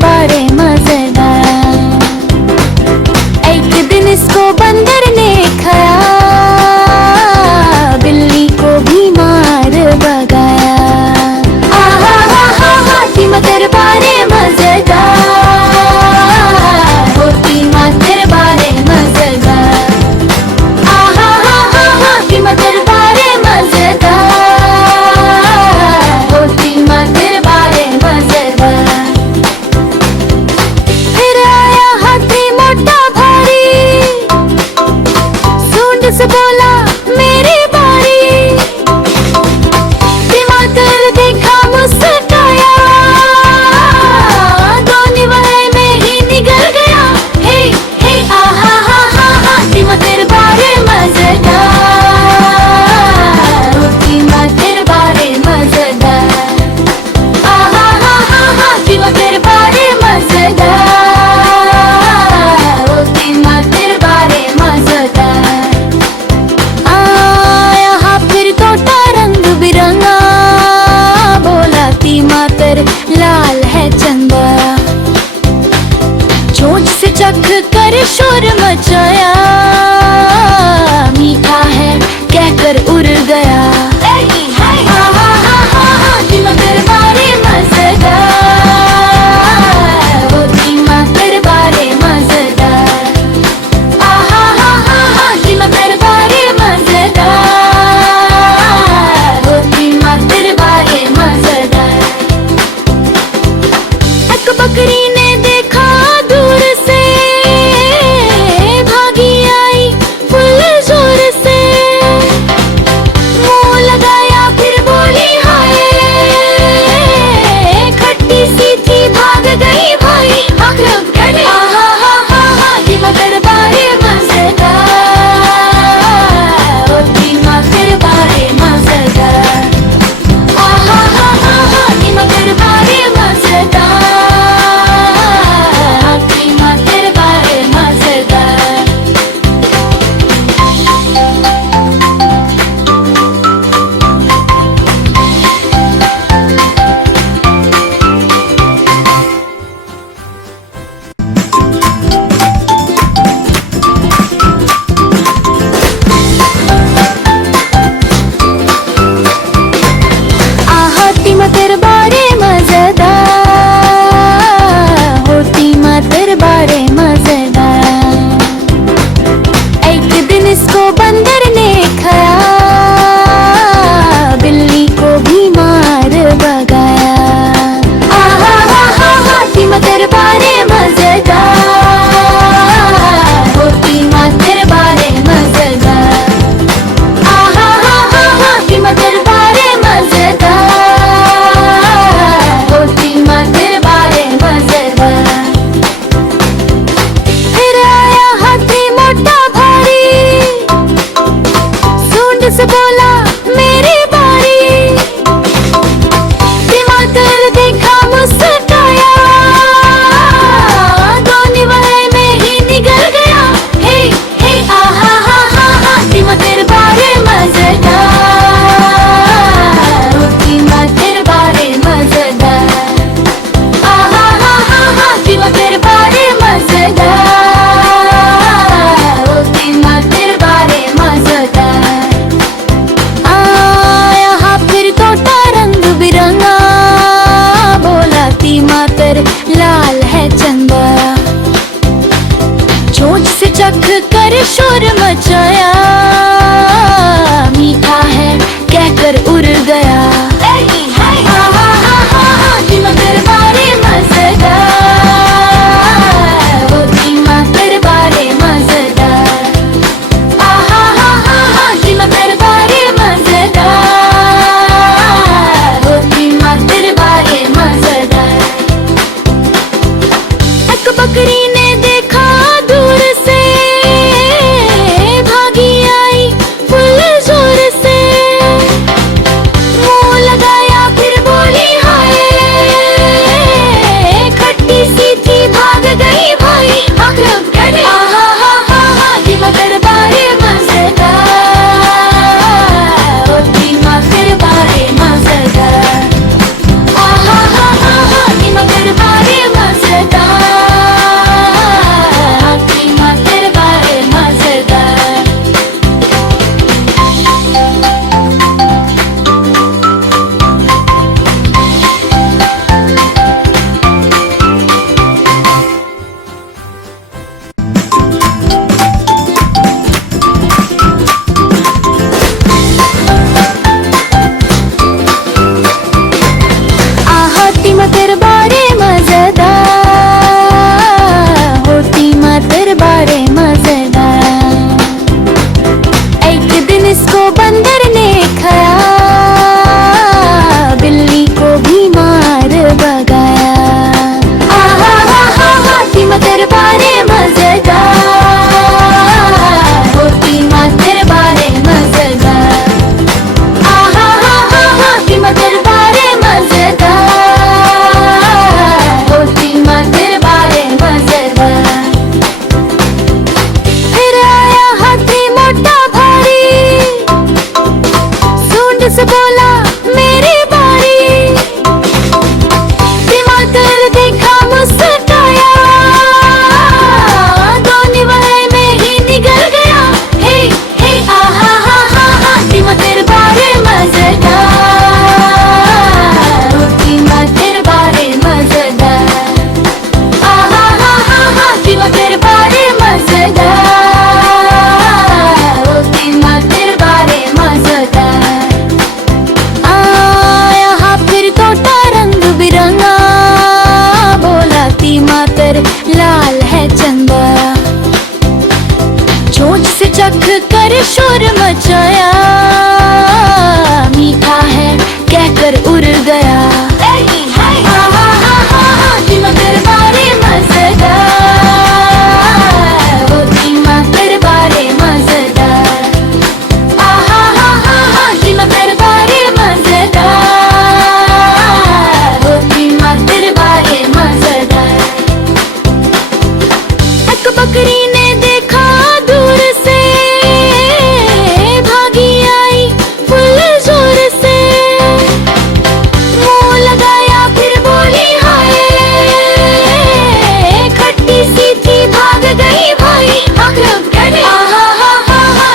दरबारे मजेदार। एक दिन इसको बंदर ने खाया, बिल्ली को भी मार भगाया। आहा हा हा हातिम दरबारे मजेदार, होतिमा दरबारे मजेदार। आहा हा हा हातिम दरबारे मजेदार, होतिमा दरबारे मजेदार। फिर आया हाथी मोटा भारी, सूंड से बोला मेरी बारी। तिमातर देखा मुस्कुराया, दो निवाले में ही निगल गया। हे हे आहा हा हा हातिम दरबारे मजेदार, होतिमा दरबारे मजेदार। आहा हा हा हातिम दरबारे मजेदार, होतिमा दरबारे मजेदार। यहाँ फिर तोता रंग बिरंगा, बोला तिमातर लाल है चंदा। चोंच से चख कर शोर मचाया, मीठा है कहकर उड़ गया। आहा हा हा हातिम दरबारे मजेदार, होतिमा दरबारे मजेदार। आहा हा हा हातिम दरबारे मजेदार, होतिमा दरबारे मजेदार। एक बकरी ने देखा दूर से, भागी आई फुल जोर से। मुंह लगाया फिर बोली हाय, खट्टी सी थी भाग गई भाई। आहा हा हा हातिम दरबारे मजेदार, होतिमा दरबारे मजेदार। आहा हा हा हातिम दरबारे मजेदार, होतिमा दरबारे मजेदार। हातिम दरबारे मजेदार, होतिमा दरबारे मजेदार। एक दिन इसको बंदर ने खाया, बिल्ली को भी मार भगाया। आहा हा हा हातिम दरबारे मजेदार, होतिमा दरबारे मजेदार। आहा हा हा हातिम दरबारे मजेदार, होतिमा दरबारे मजेदार। फिर आया हाथी मोटा भारी, सूंड से बोला मेरी बारी। तिमातर देखा मुस्कुराया, दो निवाले में ही निगल गया। हे हे आहा हा हा हातिम दरबारे मजेदार, होतिमा दरबारे मजेदार। आहा हा हा हातिम दरबारे मजेदार, होतिमा दरबारे मजेदार। यहाँ फिर तोता रंग बिरंगा, बोला तिमातर लाल है चंदा। चोंच से चख कर शोर मचाया, मीठा है कहकर उड़ गया। आहा हा हा हातिम दरबारे मजेदार, होतिमा दरबारे मजेदार। आहा हा हा हातिम दरबारे मजेदार, होतिमा दरबारे मजेदार। एक बकरी ने देखा दूर से, भागी आई फुल जोर से। मुंह लगाया फिर बोली हाय, खट्टी सी थी भाग गई भाई। आहा हा हा हातिम दरबारे मजेदार, होतिमा दरबारे मजेदार। आहा हा हा हातिम दरबारे मजेदार। मातर लाल है चंदा। चोंच से चख कर शोर मचाया, मीठा है कहकर उड़ गया। टीमा दरबारे मजेदार, वो टीमा दरबारे मजेदार। टीमा दरबारे मजेदार, वो टीमा दरबारे मजेदार। एक बकरी ने देखा दूर से, भागी आई फुल जोर से। मुंह लगाया फिर बोली हाय, खट्टी सी थी भाग गई भाई।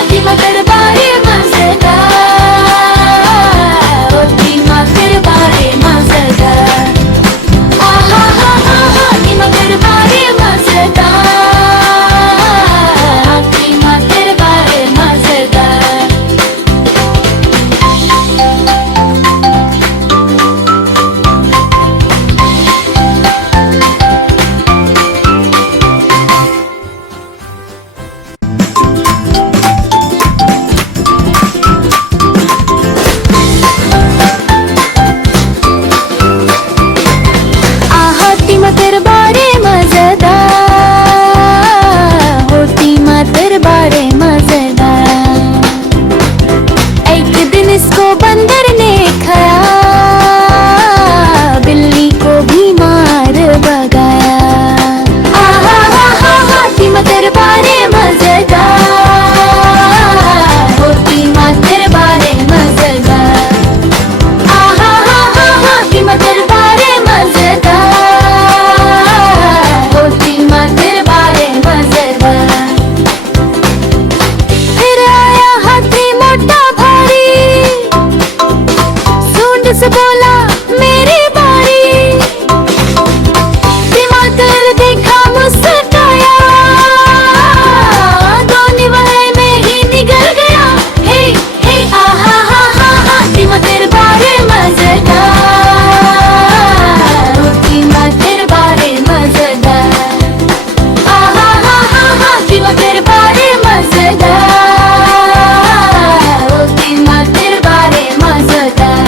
टीमा दरबारे मजेदार, वो टीमा दरबारे मजेदार। टीमा दरबारे मजेदार, टीमा दरबारे मजेदार। टीमा दरबारे मजेदार, हो टीमा दरबारे मजेदार। एक दिन इसको बंदर ने खाया, बिल्ली को भी मार भगाया। टीमा दरबारे मजेदार, हो टीमा दरबारे मजेदार। टीमा दरबारे मजेदार, वो टीमा दरबारे मजेदार। फिर आया हाथी मोटा भारी, सूंड से बोला मेरी बारी। टीमातर देखा मुस्कुराया, दो निवाले में ही निगल गया। हे हे टीमा दरबारे मजेदार, वो टीमा दरबारे मजेदार। टीमा दरबारे मजेदार, वो टीमा दरबारे मजेदार।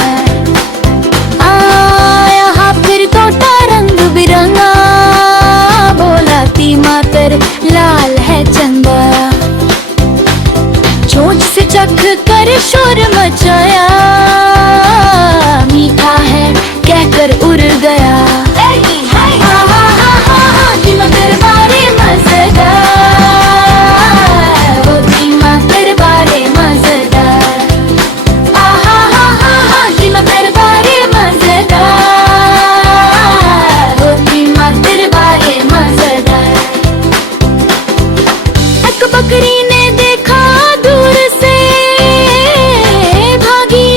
यहाँ फिर तोता रंग बिरंगा, बोला टीमातर लाल है चंदा। चोंच से चख कर शोर मचाया, मीठा है कहकर उड़ गया। टीमा दरबारे मजेदार, वो टीमा दरबारे मजेदार। टीमा दरबारे मजेदार, वो टीमा दरबारे मजेदार। एक बकरी ने देखा दूर से, भागी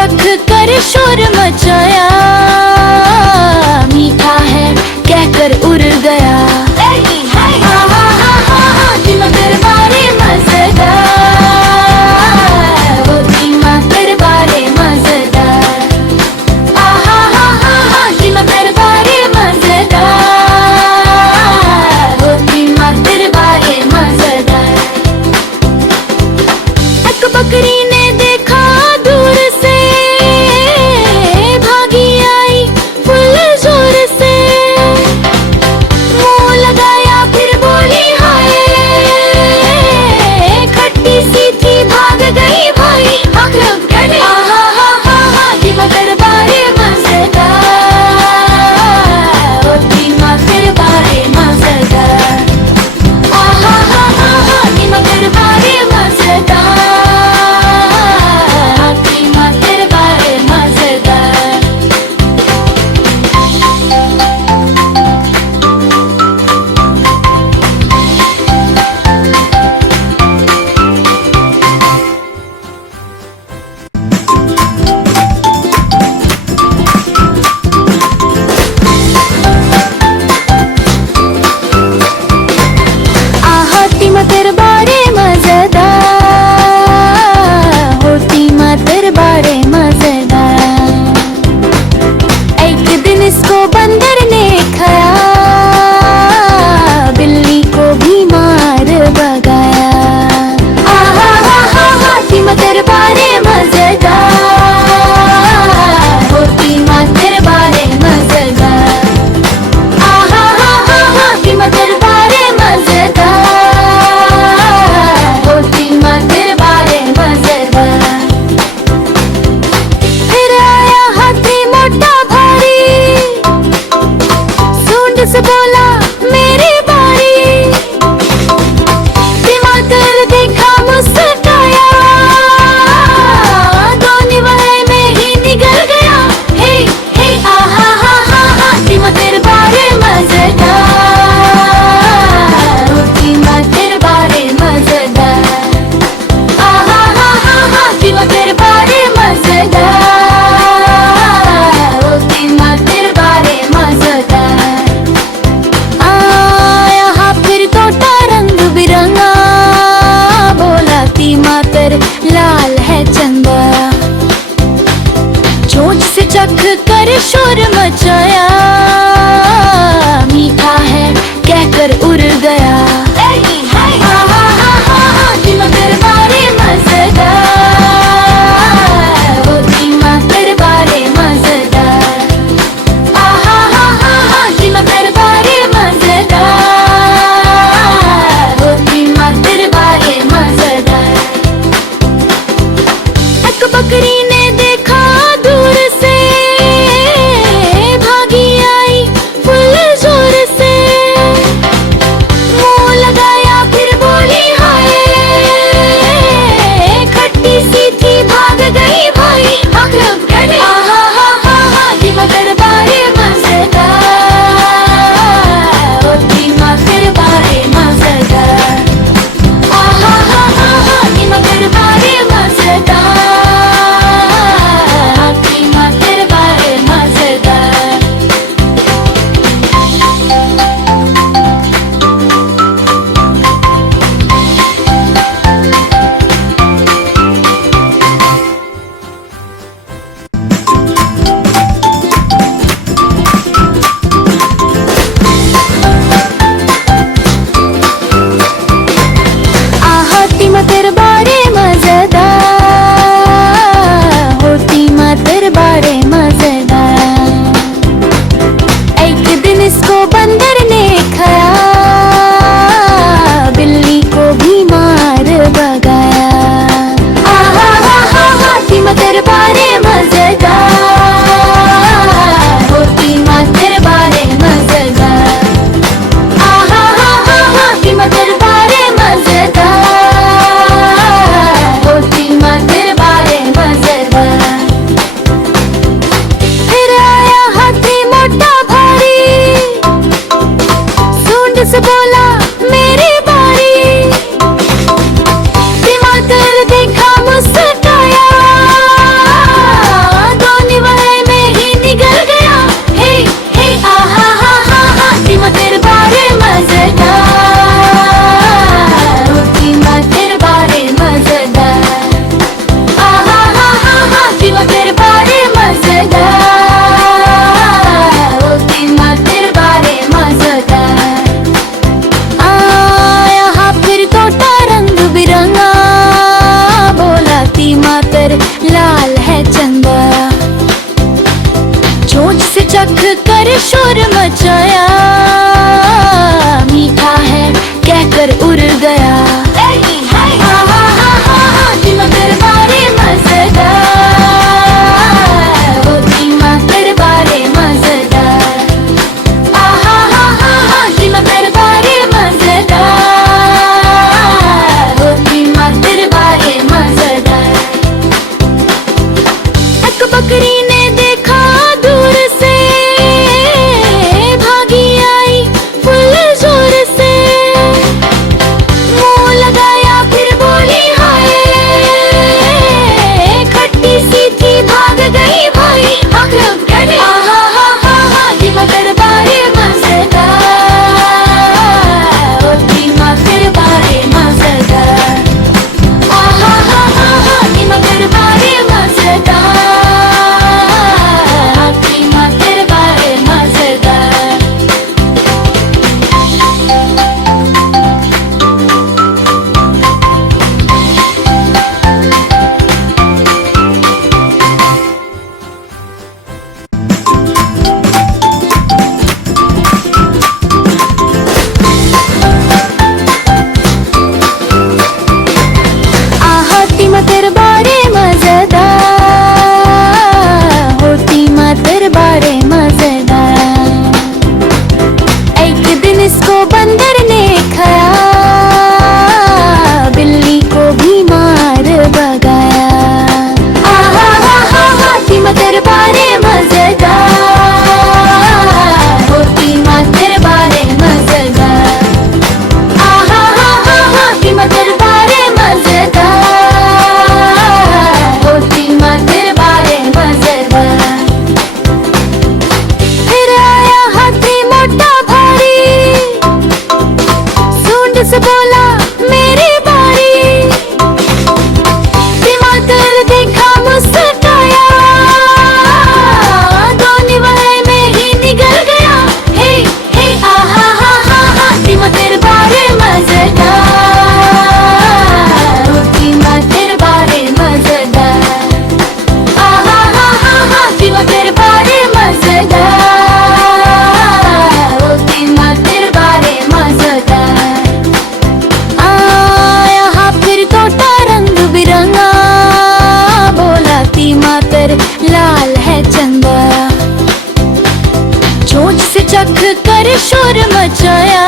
चख कर शोर मचाया, मीठा है कहकर उड़ गया। धीमा दरबारे मजेदार, वो धीमा दरबारे मजेदार। धीमा दरबारे मजेदार, वो धीमा दरबारे मजेदार। एक बकरी ने देखा दूर से, भागी आई फुल जोर से, मुंह लगाया फिर बोली हाय, खट्टी सी थी भाग गई भाई। धीमा दरबारे मजेदार, वो धीमा दरबारे मजेदार। धीमा दरबारे मजेदार, धीमा दरबारे मजेदार। धीमा दरबारे मजेदार, हो धीमा दरबारे मजेदार। एक दिन इसको बंदर ने खाया, बिल्ली को भी मार भगाया। धीमा दरबारे मजेदार, हो धीमा दरबारे मजेदार। धीमा दरबारे मजेदार, वो धीमा दरबारे मजेदार। फिर आया हाथी मोटा भारी, सूंड से बोला मेरी बारी। टमाटर देखा मुस्कुराया, दो निवाले में ही निगल गया। हे हे धीमा दरबारे मजेदार, वो धीमा दरबारे मजेदार। धीमा दरबारे मजेदार, वो धीमा दरबारे मजेदार। यहाँ फिर तोता रंग बिरंगा, बोला तीमातर लाल है चंदा। चोंच से चख कर शोर मचाया, मीठा है कहकर उड़ गया। धीमा दरबारे मजेदार, वो धीमा दरबारे मजेदार। धीमा दरबारे मजेदार, वो धीमा दरबारे मजेदार। एक बकरी ने देखा दूर से, भागी खाया, बिल्ली को भी मार भगाया। आहा हा हा हातिमा तेरे बारे मजेदार, हातिमा तेरे बारे मजेदार। आहा हा हा हातिमा तेरे बारे मजेदार, हातिमा तेरे बारे मजेदार। फिर आया हाथी मोटा भारी, सूंड से बोला मेरी बारी। टमाटर देखा मुस्कुराया, दो निवाले में ही निगल गया। हे हे आहा हा हा टमाटर बारे मजेदार, टमाटर बारे मजेदार। आहा हा हा टमाटर बारे मजेदार, टमाटर बारे मजेदार। यहाँ फिर तोता रंग बिरंगा, बोला टमाटर लाल है चंदा। चोंच से चख कर शोर मचाया,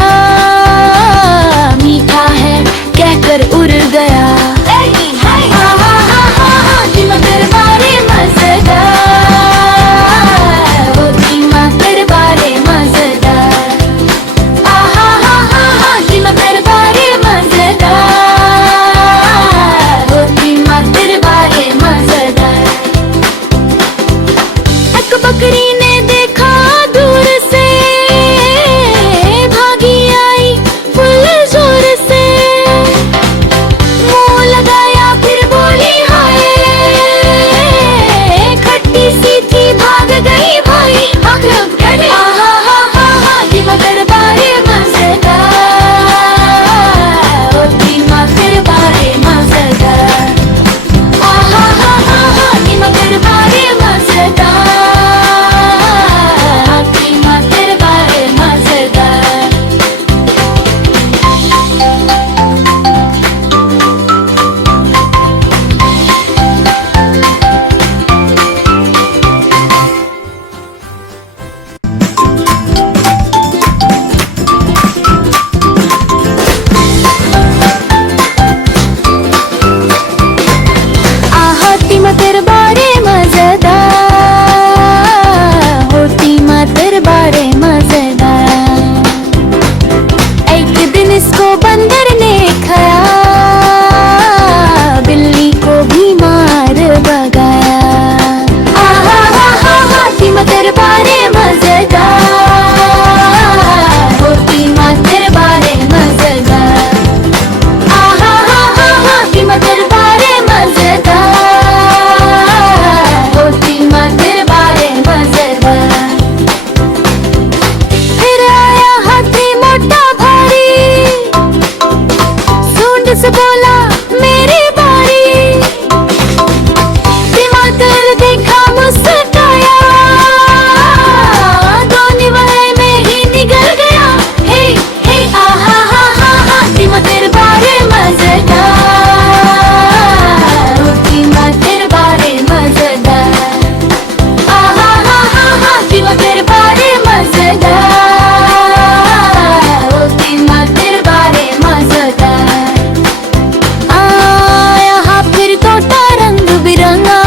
मीठा है कहकर उड़ गया। टमाटर बारे मजेदार, टमाटर बारे मजेदार। आहा हा हा टमाटर बारे मजेदार, टमाटर बारे मजेदार। एक बकरी ने देखा दूर से, भागी आई फुल जोर से। मुंह लगाया फिर बोली हाय, खट्टी सी थी भाग गई भाई। आहा हा हा टमाटर बारे मजेदार, टमाटर बारे मजेदार। आहा हा हा टमाटर बारे मजेदार, टमाटर बारे मजेदार। टमाटर बारे मजेदार, टमाटर बारे मजेदार। एक दिन इसको बंदर ने खाया, बिल्ली को भी मार भगाया। आहा हा हा टमाटर बारे मजेदार, टमाटर बारे मजेदार। आहा हा हा टमाटर बारे मजेदार, टमाटर बारे मजेदार। फिर आया हाथी मोटा भारी, सूंड से बोला मेरी बारी। टमाटर देखा मुस्कुराया, दो निवाले में ही निगल गया। हे हे आहा हा हा टमाटर बारे मजेदार, टमाटर बारे मजेदार। आहा हा हा टमाटर बारे मजेदार, टमाटर बारे मजेदार। यहाँ फिर तोता रंग बिरंगा,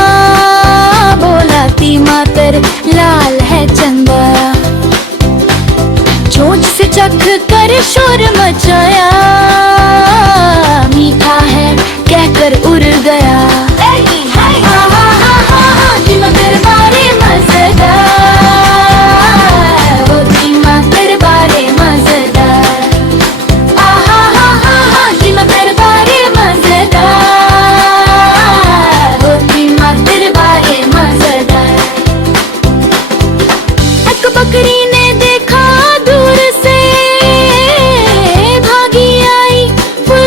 बोला टमाटर लाल है चंदा। चोंच से चख कर शोर मचाया, मीठा है कहकर उड़ गया। टमाटर बारे मजेदार, टमाटर बारे मजेदार। आहा हा हा टमाटर बारे मजेदार, टमाटर बारे मजेदार। एक बकरी ने देखा दूर से, भागी आई फुल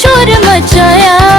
शोर मचाया।